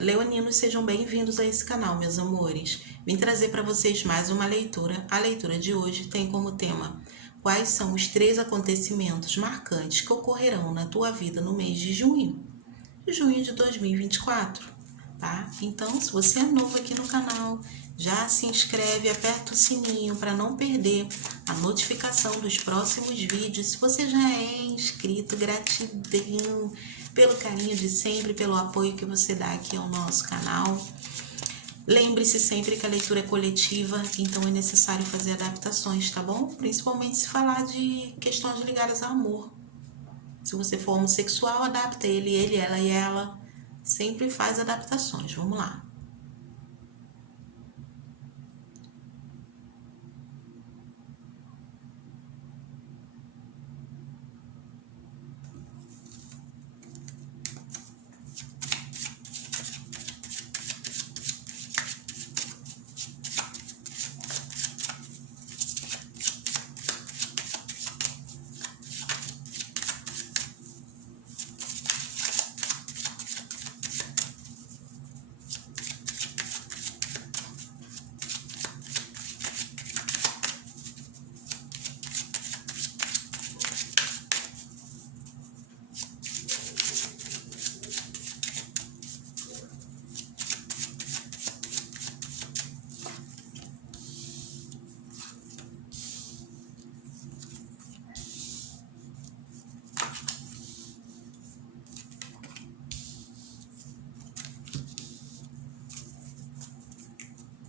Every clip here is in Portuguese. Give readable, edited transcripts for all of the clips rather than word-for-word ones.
Leoninos, sejam bem-vindos a esse canal, meus amores. Vim trazer para vocês mais uma leitura. A leitura de hoje tem como tema quais são os 3 acontecimentos marcantes que ocorrerão na tua vida no mês de junho de 2024, tá? Então, se você é novo aqui no canal, já se inscreve, aperta o sininho para não perder a notificação dos próximos vídeos. Se você já é inscrito, gratidão pelo carinho de sempre, pelo apoio que você dá aqui ao nosso canal. Lembre-se sempre que a leitura é coletiva, então é necessário fazer adaptações, tá bom? Principalmente se falar de questões ligadas a amor. Se você for homossexual, adapta ele, ela e ela. Sempre faz adaptações. Vamos lá.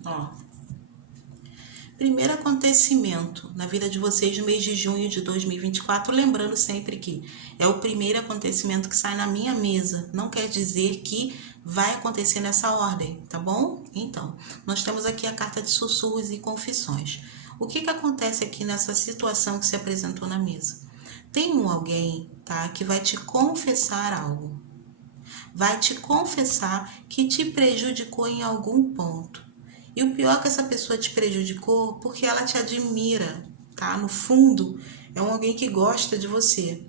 Ó, primeiro acontecimento na vida de vocês no mês de junho de 2024, lembrando sempre que é o primeiro acontecimento que sai na minha mesa, não quer dizer que vai acontecer nessa ordem, tá bom? Então, nós temos aqui a carta de sussurros e confissões. O que acontece aqui nessa situação que se apresentou na mesa? Tem alguém, tá, que vai te confessar algo. Vai te confessar que te prejudicou em algum ponto. E o pior é que essa pessoa te prejudicou porque ela te admira, tá? No fundo, é alguém que gosta de você.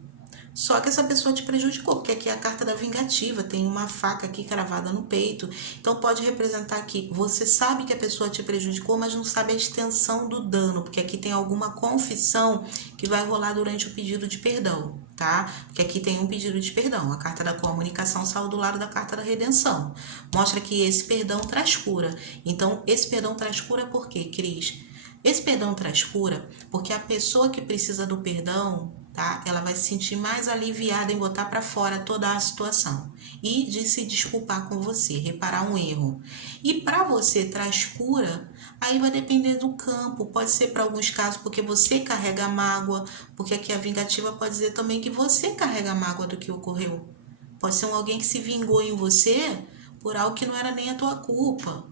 Só que essa pessoa te prejudicou, porque aqui é a carta da vingativa, tem uma faca aqui cravada no peito. Então pode representar que você sabe que a pessoa te prejudicou, mas não sabe a extensão do dano, porque aqui tem alguma confissão que vai rolar durante o pedido de perdão, tá? Porque aqui tem um pedido de perdão. A carta da comunicação saiu do lado da carta da redenção. Mostra que esse perdão traz cura. Então, esse perdão traz cura por quê, Cris? Esse perdão traz cura porque a pessoa que precisa do perdão, tá? Ela vai se sentir mais aliviada em botar para fora toda a situação e de se desculpar com você, reparar um erro. E para você traz cura, aí vai depender do campo. Pode ser para alguns casos porque você carrega a mágoa, porque aqui a vingativa pode dizer também que você carrega a mágoa do que ocorreu. Pode ser alguém que se vingou em você por algo que não era nem a tua culpa.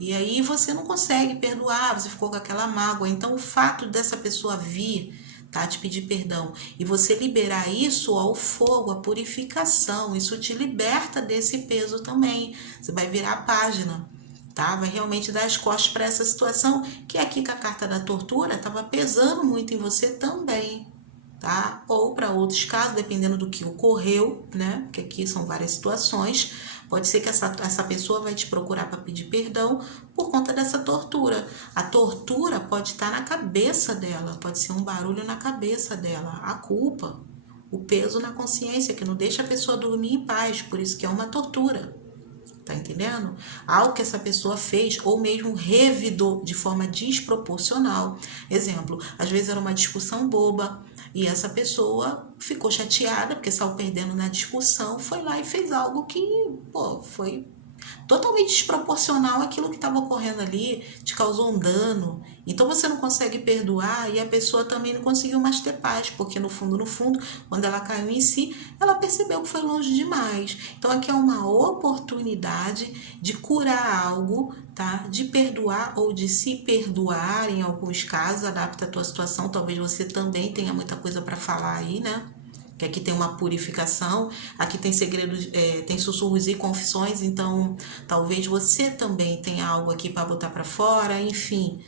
E aí você não consegue perdoar, você ficou com aquela mágoa. Então o fato dessa pessoa vir, tá, te pedir perdão e você liberar isso ao fogo, a purificação, isso te liberta desse peso também. Você vai virar a página, tá? Vai realmente dar as costas para essa situação que aqui com a carta da tortura estava pesando muito em você também, tá? Ou para outros casos, dependendo do que ocorreu, né? Porque aqui são várias situações. Pode ser que essa pessoa vai te procurar para pedir perdão por conta dessa tortura. A tortura pode estar na cabeça dela, pode ser um barulho na cabeça dela, a culpa, o peso na consciência que não deixa a pessoa dormir em paz, por isso que é uma tortura. Tá entendendo? Algo que essa pessoa fez ou mesmo revidou de forma desproporcional. Exemplo, às vezes era uma discussão boba e essa pessoa ficou chateada porque saiu perdendo na discussão, foi lá e fez algo que, foi totalmente desproporcional àquilo que estava ocorrendo ali, te causou um dano. Então você não consegue perdoar e a pessoa também não conseguiu mais ter paz, porque no fundo, quando ela caiu em si, ela percebeu que foi longe demais. Então aqui é uma oportunidade de curar algo, tá? De perdoar ou de se perdoar em alguns casos, adapta a tua situação, talvez você também tenha muita coisa para falar aí, né? Que aqui tem uma purificação, aqui tem segredos, tem sussurros e confissões, então talvez você também tenha algo aqui para botar para fora, enfim.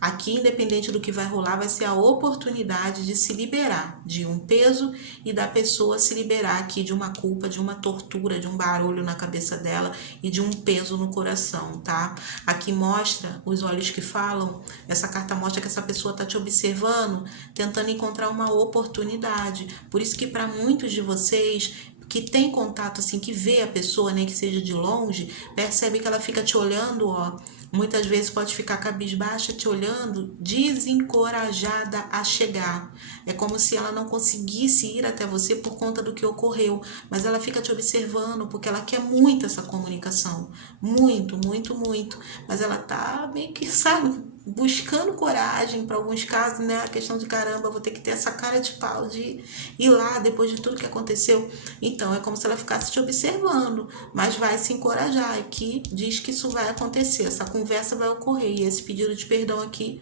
Aqui, independente do que vai rolar, vai ser a oportunidade de se liberar de um peso e da pessoa se liberar aqui de uma culpa, de uma tortura, de um barulho na cabeça dela e de um peso no coração, tá? Aqui mostra os olhos que falam, essa carta mostra que essa pessoa tá te observando, tentando encontrar uma oportunidade. Por isso que para muitos de vocês que tem contato assim, que vê a pessoa, né, que seja de longe, percebe que ela fica te olhando, ó, muitas vezes pode ficar cabisbaixa te olhando, desencorajada a chegar. É como se ela não conseguisse ir até você por conta do que ocorreu, mas ela fica te observando porque ela quer muito essa comunicação, muito, muito, muito, mas ela tá meio que, sabe, buscando coragem para alguns casos, né? A questão de caramba, vou ter que ter essa cara de pau de ir lá depois de tudo que aconteceu. Então é como se ela ficasse te observando, mas vai se encorajar. Aqui diz que isso vai acontecer, essa conversa vai ocorrer e esse pedido de perdão aqui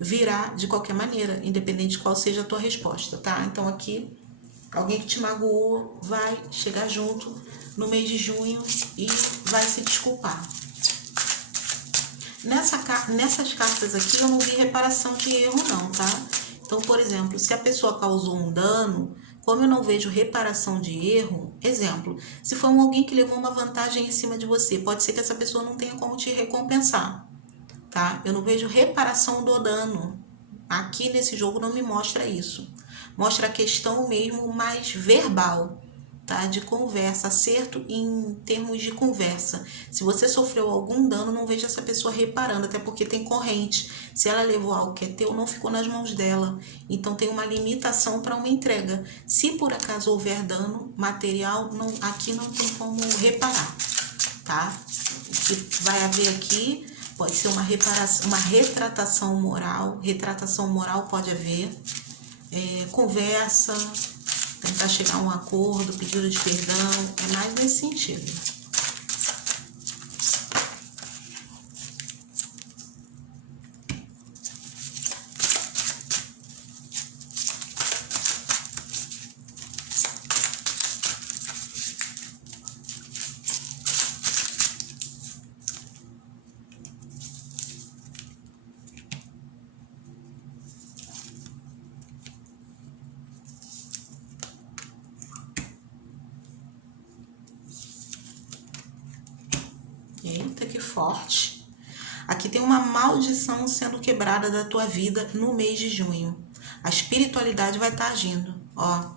virá de qualquer maneira, independente de qual seja a tua resposta, tá? Então aqui alguém que te magoou vai chegar junto no mês de junho e vai se desculpar. Nessas cartas aqui eu não vi reparação de erro não, tá? Então, por exemplo, se a pessoa causou um dano, como eu não vejo reparação de erro, exemplo, se foi alguém que levou uma vantagem em cima de você, pode ser que essa pessoa não tenha como te recompensar, tá? Eu não vejo reparação do dano. Aqui nesse jogo não me mostra isso. Mostra a questão mesmo mais verbal, tá? De conversa, acerto em termos de conversa. Se você sofreu algum dano, não vejo essa pessoa reparando, até porque tem corrente. Se ela levou algo que é teu, não ficou nas mãos dela. Então tem uma limitação para uma entrega. Se por acaso houver dano material, aqui não tem como reparar, tá? O que vai haver aqui pode ser uma reparação, uma retratação moral. Retratação moral pode haver. Conversa, tentar chegar a um acordo, pedido de perdão, é mais nesse sentido. Eita, que forte. Aqui tem uma maldição sendo quebrada da tua vida no mês de junho. A espiritualidade vai estar agindo. Ó,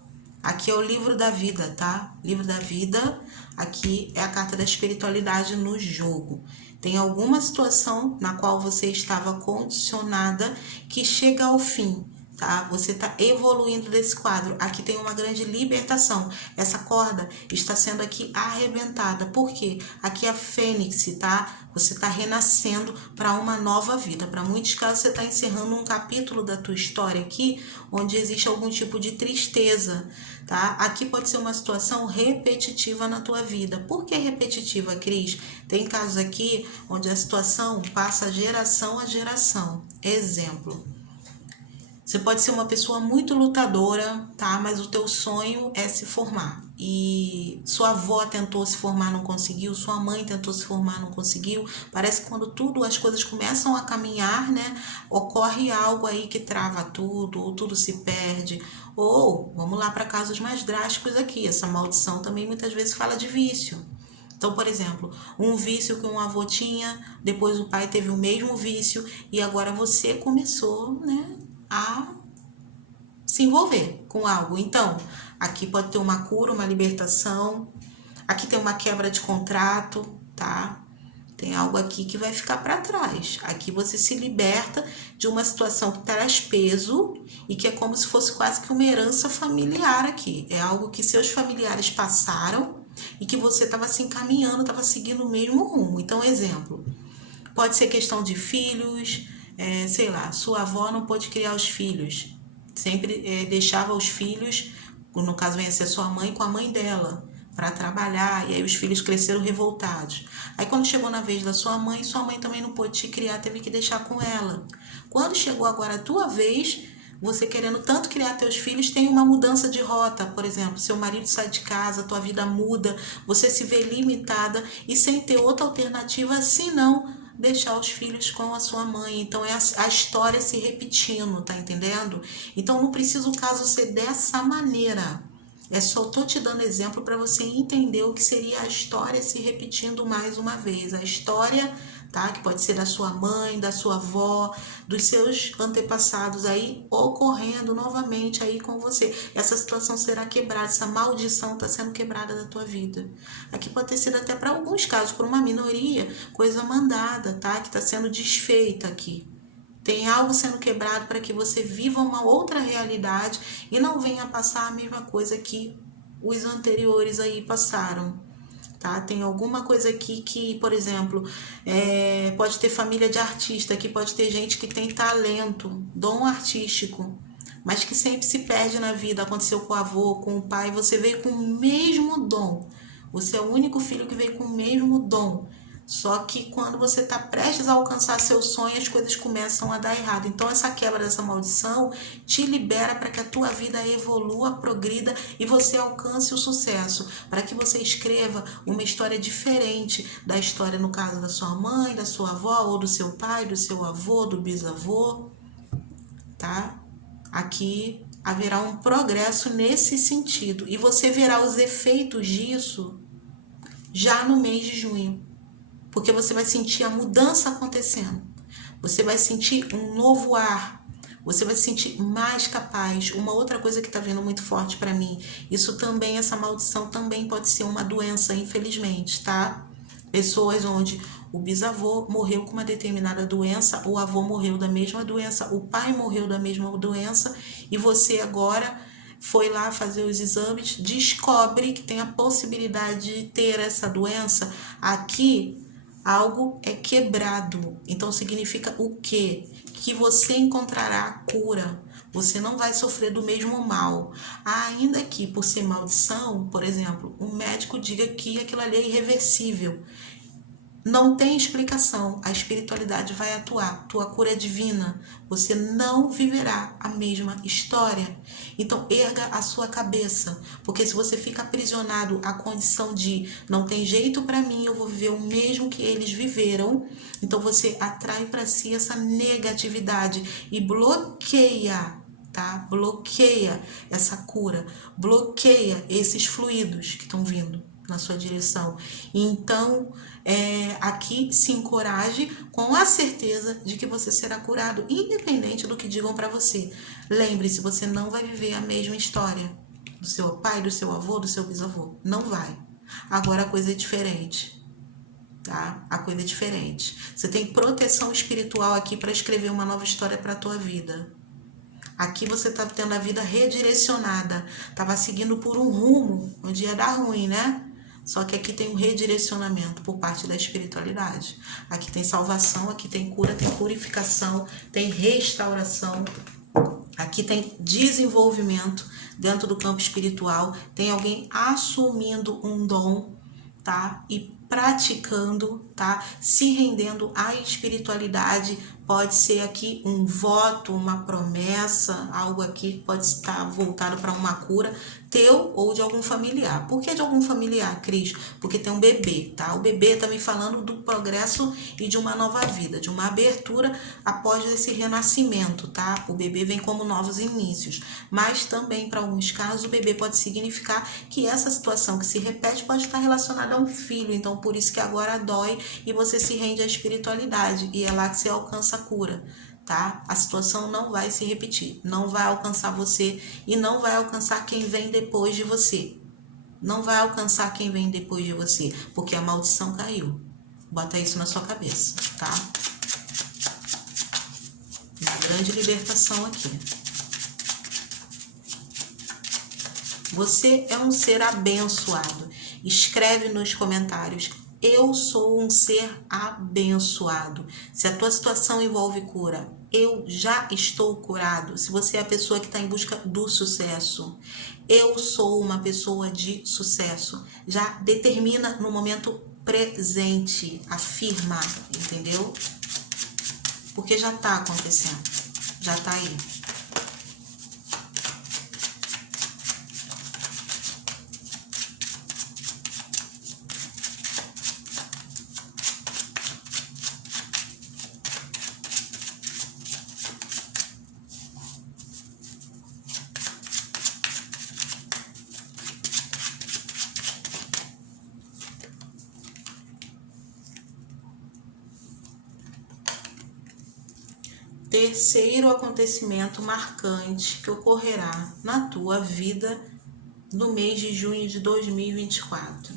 aqui é o livro da vida, tá? Livro da vida, aqui é a carta da espiritualidade no jogo. Tem alguma situação na qual você estava condicionada que chega ao fim, tá? Você está evoluindo desse quadro. Aqui tem uma grande libertação. Essa corda está sendo aqui arrebentada. Por quê? Aqui é a fênix, tá? Você está renascendo para uma nova vida. Para muitos casos, você está encerrando um capítulo da tua história aqui, onde existe algum tipo de tristeza, tá? Aqui pode ser uma situação repetitiva na tua vida. Por que repetitiva, Cris? Tem casos aqui onde a situação passa geração a geração. Exemplo. Você pode ser uma pessoa muito lutadora, tá? Mas o teu sonho é se formar. E sua avó tentou se formar, não conseguiu. Sua mãe tentou se formar, não conseguiu. Parece que quando as coisas começam a caminhar, né? Ocorre algo aí que trava tudo, ou tudo se perde. Ou, vamos lá para casos mais drásticos aqui. Essa maldição também muitas vezes fala de vício. Então, por exemplo, um vício que um avô tinha, depois o pai teve o mesmo vício e agora você começou, né, a se envolver com algo. Então, aqui pode ter uma cura, uma libertação. Aqui tem uma quebra de contrato, tá? Tem algo aqui que vai ficar para trás. Aqui você se liberta de uma situação que traz peso e que é como se fosse quase que uma herança familiar aqui. É algo que seus familiares passaram e que você estava se encaminhando, estava seguindo o mesmo rumo. Então, exemplo, pode ser questão de filhos, sei lá, sua avó não pôde criar os filhos, sempre deixava os filhos, no caso vem a ser sua mãe, com a mãe dela, para trabalhar, e aí os filhos cresceram revoltados. Aí quando chegou na vez da sua mãe também não pôde te criar, teve que deixar com ela. Quando chegou agora a tua vez, Você querendo tanto criar teus filhos, tem uma mudança de rota, por exemplo, seu marido sai de casa, tua vida muda, você se vê limitada e sem ter outra alternativa senão deixar os filhos com a sua mãe. Então é a história se repetindo, tá entendendo? Então não precisa o caso ser dessa maneira. Só tô te dando exemplo para você entender o que seria a história se repetindo mais uma vez. A história, tá? Que pode ser da sua mãe, da sua avó, dos seus antepassados aí ocorrendo novamente aí com você. Essa situação será quebrada, essa maldição está sendo quebrada da tua vida. Aqui pode ter sido até para alguns casos, por uma minoria, coisa mandada, tá? Que está sendo desfeita aqui. Tem algo sendo quebrado para que você viva uma outra realidade e não venha passar a mesma coisa que os anteriores aí passaram. Tá? Tem alguma coisa aqui que, por exemplo, pode ter família de artista, que pode ter gente que tem talento, dom artístico, mas que sempre se perde na vida. Aconteceu com o avô, com o pai, você veio com o mesmo dom. Você é o único filho que veio com o mesmo dom. Só que quando você está prestes a alcançar seu sonho, as coisas começam a dar errado. Então essa quebra dessa maldição te libera para que a tua vida evolua, progrida e você alcance o sucesso. Para que você escreva uma história diferente da história, no caso da sua mãe, da sua avó, ou do seu pai, do seu avô, do bisavô. Tá? Aqui haverá um progresso nesse sentido. E você verá os efeitos disso já no mês de junho. Porque você vai sentir a mudança acontecendo. Você vai sentir um novo ar. Você vai se sentir mais capaz. Uma outra coisa que está vindo muito forte para mim. Isso também, essa maldição também pode ser uma doença, infelizmente, tá? Pessoas onde o bisavô morreu com uma determinada doença, o avô morreu da mesma doença, o pai morreu da mesma doença e você agora foi lá fazer os exames, descobre que tem a possibilidade de ter essa doença. Aqui algo é quebrado. Então significa o quê? Que você encontrará a cura. Você não vai sofrer do mesmo mal. Ainda que por ser maldição, por exemplo, um médico diga que aquilo ali é irreversível. Não tem explicação, a espiritualidade vai atuar, tua cura é divina, você não viverá a mesma história. Então erga a sua cabeça, porque se você fica aprisionado à condição de não tem jeito para mim, eu vou viver o mesmo que eles viveram, então você atrai para si essa negatividade e bloqueia, tá? Bloqueia essa cura, bloqueia esses fluidos que estão vindo na sua direção. Então, aqui se encoraje com a certeza de que você será curado, independente do que digam para você. Lembre-se, você não vai viver a mesma história do seu pai, do seu avô, do seu bisavô. Não vai. Agora a coisa é diferente. Tá? A coisa é diferente. Você tem proteção espiritual aqui para escrever uma nova história para a tua vida. Aqui você está tendo a vida redirecionada. Estava seguindo por um rumo onde ia dar ruim, né? Só que aqui tem um redirecionamento por parte da espiritualidade. Aqui tem salvação, aqui tem cura, tem purificação, tem restauração. Aqui tem desenvolvimento dentro do campo espiritual. Tem alguém assumindo um dom, tá? E praticando, tá? Se rendendo à espiritualidade. Pode ser aqui um voto, uma promessa, algo aqui pode estar voltado para uma cura teu ou de algum familiar. Por que de algum familiar, Cris? Porque tem um bebê, tá? O bebê está me falando do progresso e de uma nova vida, de uma abertura após esse renascimento, tá? O bebê vem como novos inícios, mas também para alguns casos o bebê pode significar que essa situação que se repete pode estar relacionada a um filho, então por isso que agora dói e você se rende à espiritualidade e é lá que você alcança a cura. Tá? A situação não vai se repetir, não vai alcançar você e não vai alcançar quem vem depois de você. Não vai alcançar quem vem depois de você, porque a maldição caiu. Bota isso na sua cabeça, tá? Uma grande libertação aqui. Você é um ser abençoado. Escreve nos comentários: eu sou um ser abençoado. Se a tua situação envolve cura, eu já estou curado. Se você é a pessoa que está em busca do sucesso, eu sou uma pessoa de sucesso. Já determina no momento presente, afirma, entendeu? Porque já está acontecendo, já está aí. Terceiro acontecimento marcante que ocorrerá na tua vida no mês de junho de 2024.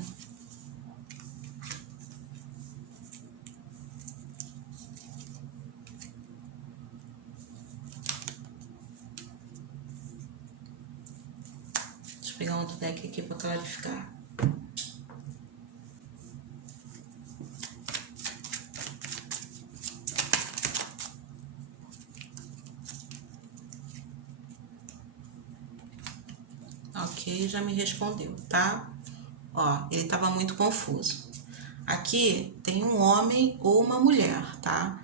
Deixa eu pegar outro deck aqui para clarificar. Ok, já me respondeu, tá? Ó, ele estava muito confuso. Aqui tem um homem ou uma mulher, tá?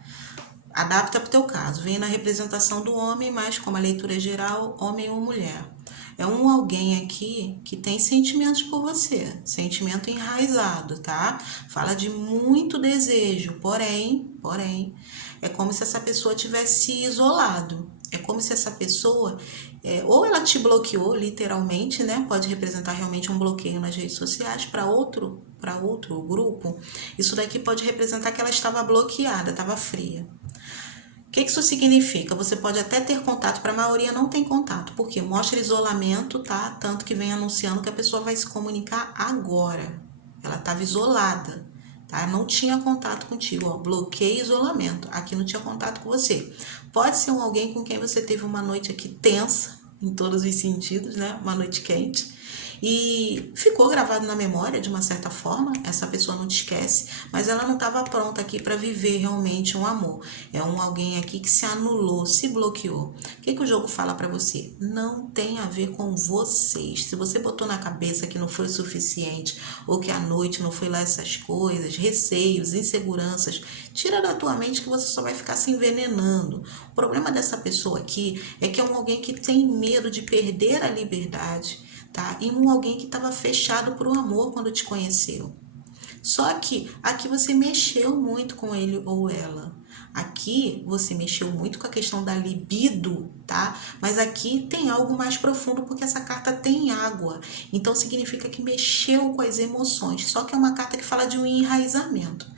Adapta para o teu caso. Vem na representação do homem, mas como a leitura é geral, homem ou mulher. É um alguém aqui que tem sentimentos por você, sentimento enraizado, tá? Fala de muito desejo, porém, é como se essa pessoa tivesse isolado. É como se essa pessoa, ou ela te bloqueou literalmente, né? Pode representar realmente um bloqueio nas redes sociais para outro grupo. Isso daqui pode representar que ela estava bloqueada, estava fria. O que isso significa? Você pode até ter contato, para a maioria não tem contato, porque mostra isolamento, tá? Tanto que vem anunciando que a pessoa vai se comunicar agora. Ela estava isolada, tá? Não tinha contato contigo, ó, bloqueio e isolamento. Aqui não tinha contato com você. Pode ser alguém com quem você teve uma noite aqui tensa, em todos os sentidos, né? Uma noite quente. E ficou gravado na memória de uma certa forma, essa pessoa não te esquece, mas ela não estava pronta aqui para viver realmente um amor. É alguém aqui que se anulou, se bloqueou. O que o jogo fala para você? Não tem a ver com vocês. Se você botou na cabeça que não foi o suficiente, ou que a noite não foi lá essas coisas, receios, inseguranças, tira da tua mente que você só vai ficar se envenenando. O problema dessa pessoa aqui é que é alguém que tem medo de perder a liberdade, tá? E alguém que estava fechado para o amor quando te conheceu. Só que aqui você mexeu muito com ele ou ela. Aqui você mexeu muito com a questão da libido, tá? Mas aqui tem algo mais profundo porque essa carta tem água. Então significa que mexeu com as emoções. Só que é uma carta que fala de um enraizamento.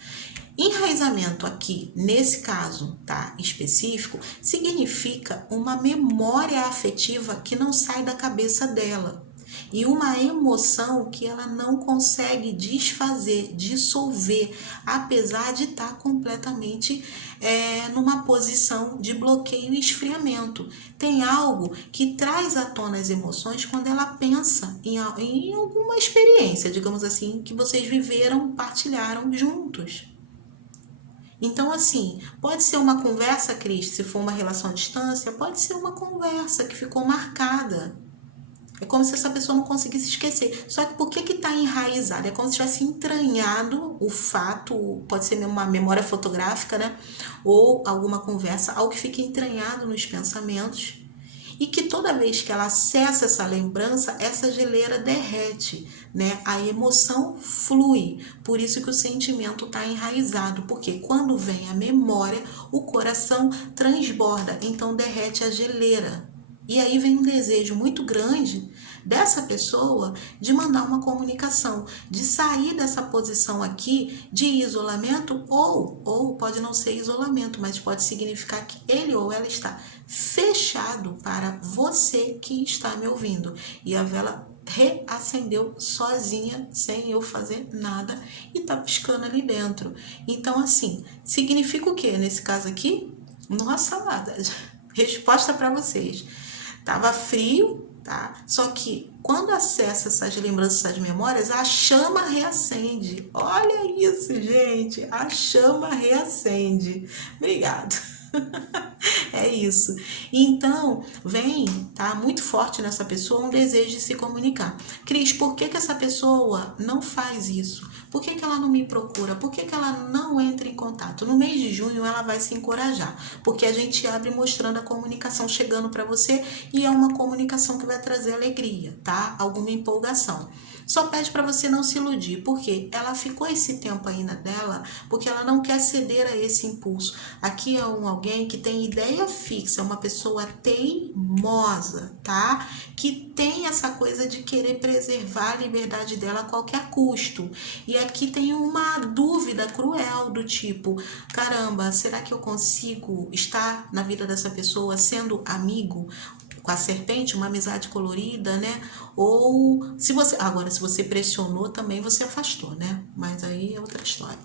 Enraizamento aqui, nesse caso, tá, específico, significa uma memória afetiva que não sai da cabeça dela. E uma emoção que ela não consegue desfazer, dissolver, apesar de estar completamente numa posição de bloqueio e esfriamento. Tem algo que traz à tona as emoções quando ela pensa em alguma experiência, digamos assim, que vocês viveram, partilharam juntos. Então, assim, pode ser uma conversa, Cris, se for uma relação à distância, pode ser uma conversa que ficou marcada. É como se essa pessoa não conseguisse esquecer. Só que por que está enraizado? É como se tivesse entranhado o fato, pode ser uma memória fotográfica, né? Ou alguma conversa, algo que fica entranhado nos pensamentos. E que toda vez que ela acessa essa lembrança, essa geleira derrete, né? A emoção flui. Por isso que o sentimento está enraizado. Porque quando vem a memória, o coração transborda. Então derrete a geleira. E aí vem um desejo muito grande dessa pessoa de mandar uma comunicação, de sair dessa posição aqui de isolamento, ou pode não ser isolamento, mas pode significar que ele ou ela está fechado para você que está me ouvindo. E a vela reacendeu sozinha, sem eu fazer nada, e tá piscando ali dentro. Então, assim, significa o que nesse caso aqui? Nossa amada, resposta para vocês. Tava frio, tá? Só que quando acessa essas lembranças, essas memórias, a chama reacende. Olha isso, gente. A chama reacende. Obrigada. É isso. Então, vem, tá? Muito forte nessa pessoa um desejo de se comunicar. Cris, por que essa pessoa não faz isso? Por que ela não me procura? Por que ela não entra em contato? No mês de junho ela vai se encorajar, porque a gente abre mostrando a comunicação chegando para você e é uma comunicação que vai trazer alegria, tá? Alguma empolgação. Só pede para você não se iludir, porque ela ficou esse tempo ainda dela, porque ela não quer ceder a esse impulso. Aqui é alguém que tem ideia fixa, uma pessoa teimosa, tá? Que tem essa coisa de querer preservar a liberdade dela a qualquer custo. E aqui tem uma dúvida cruel do tipo, caramba, será que eu consigo estar na vida dessa pessoa sendo amigo? Com a serpente, uma amizade colorida, né? Ou se você, agora se você pressionou também você afastou, né? Mas aí é outra história.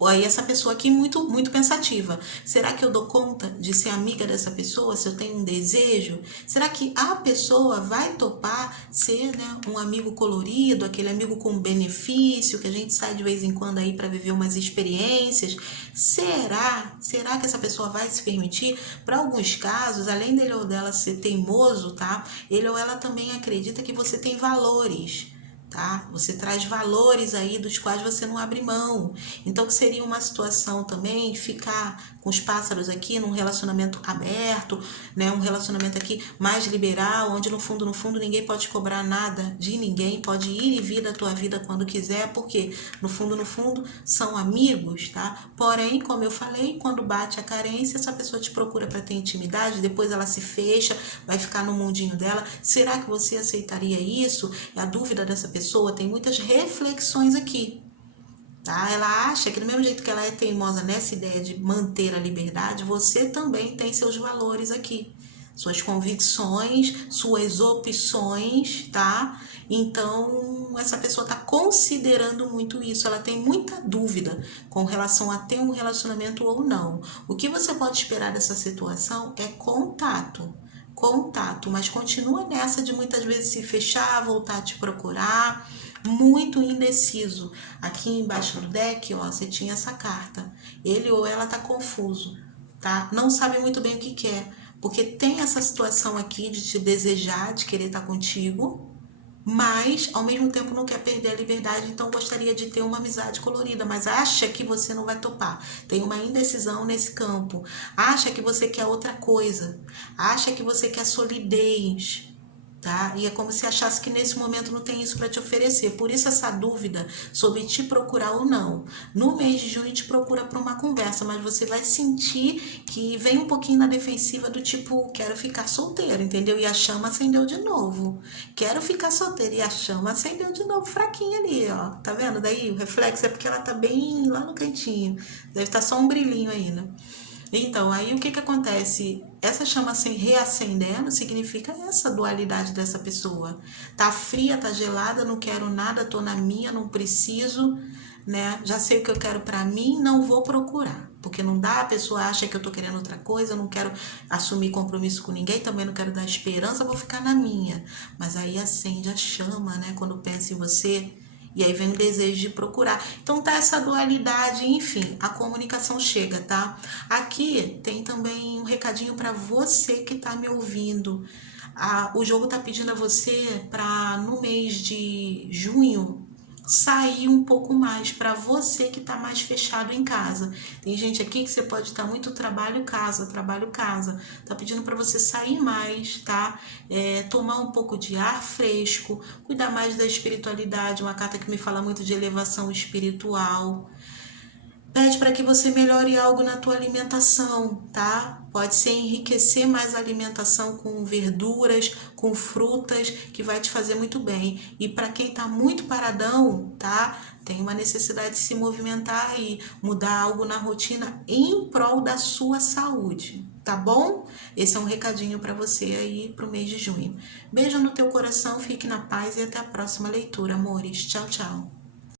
Ou aí essa pessoa aqui muito pensativa. Será que eu dou conta de ser amiga dessa pessoa se eu tenho um desejo? Será que a pessoa vai topar ser, né, um amigo colorido, aquele amigo com benefício, que a gente sai de vez em quando aí para viver umas experiências? Será que essa pessoa vai se permitir? Para alguns casos, além dele ou dela ser teimoso, tá? Ele ou ela também acredita que você tem valores. Tá? Você traz valores aí dos quais você não abre mão. Então, que seria uma situação também de ficar com os pássaros aqui num relacionamento aberto, né? Um relacionamento aqui mais liberal, onde no fundo ninguém pode cobrar nada de ninguém, pode ir e vir da tua vida quando quiser, porque no fundo são amigos, tá? Porém, como eu falei, quando bate a carência, essa pessoa te procura para ter intimidade, depois ela se fecha, vai ficar no mundinho dela. Será que você aceitaria isso? É a dúvida dessa pessoa, tem muitas reflexões aqui, tá? Ela acha que do mesmo jeito que ela é teimosa nessa ideia de manter a liberdade, você também tem seus valores aqui, suas convicções, suas opções, tá? Então, essa pessoa está considerando muito isso, ela tem muita dúvida com relação a ter um relacionamento ou não. O que você pode esperar dessa situação é contato, mas continua nessa de muitas vezes se fechar, voltar a te procurar, muito indeciso. Aqui embaixo do deck, ó, você tinha essa carta. Ele ou ela tá confuso, tá? Não sabe muito bem o que quer, porque tem essa situação aqui de te desejar, de querer estar contigo, mas ao mesmo tempo não quer perder a liberdade, então gostaria de ter uma amizade colorida, mas acha que você não vai topar. Tem uma indecisão nesse campo. Acha que você quer outra coisa. Acha que você quer solidez. Tá? E é como se achasse que nesse momento não tem isso para te oferecer. Por isso essa dúvida sobre te procurar ou não. No mês de junho te procura para uma conversa, mas você vai sentir que vem um pouquinho na defensiva do tipo, quero ficar solteiro, entendeu? E a chama acendeu de novo. Quero ficar solteiro e a chama acendeu de novo, fraquinha ali, ó. Tá vendo? Daí o reflexo é porque ela tá bem lá no cantinho. Deve estar só um brilhinho aí, né? Então, aí o que acontece? Essa chama reacendendo significa essa dualidade dessa pessoa. Tá fria, tá gelada, não quero nada, tô na minha, não preciso, né? Já sei o que eu quero pra mim, não vou procurar. Porque não dá, a pessoa acha que eu tô querendo outra coisa, eu não quero assumir compromisso com ninguém, também não quero dar esperança, vou ficar na minha. Mas aí acende a chama, né? Quando pensa em você. E aí vem o desejo de procurar. Então tá essa dualidade, enfim, a comunicação chega, tá? Aqui tem também um recadinho para você que tá me ouvindo. O jogo tá pedindo a você para no mês de junho sair um pouco mais para você que está mais fechado em casa. Tem gente aqui que você pode estar muito trabalho, casa. Tá pedindo para você sair mais, tá? Tomar um pouco de ar fresco, cuidar mais da espiritualidade, uma carta que me fala muito de elevação espiritual. Pede para que você melhore algo na tua alimentação, tá? Pode ser enriquecer mais a alimentação com verduras, com frutas, que vai te fazer muito bem. E para quem tá muito paradão, tá? Tem uma necessidade de se movimentar e mudar algo na rotina em prol da sua saúde, tá bom? Esse é um recadinho para você aí pro mês de junho. Beijo no teu coração, fique na paz e até a próxima leitura, amores. Tchau, tchau.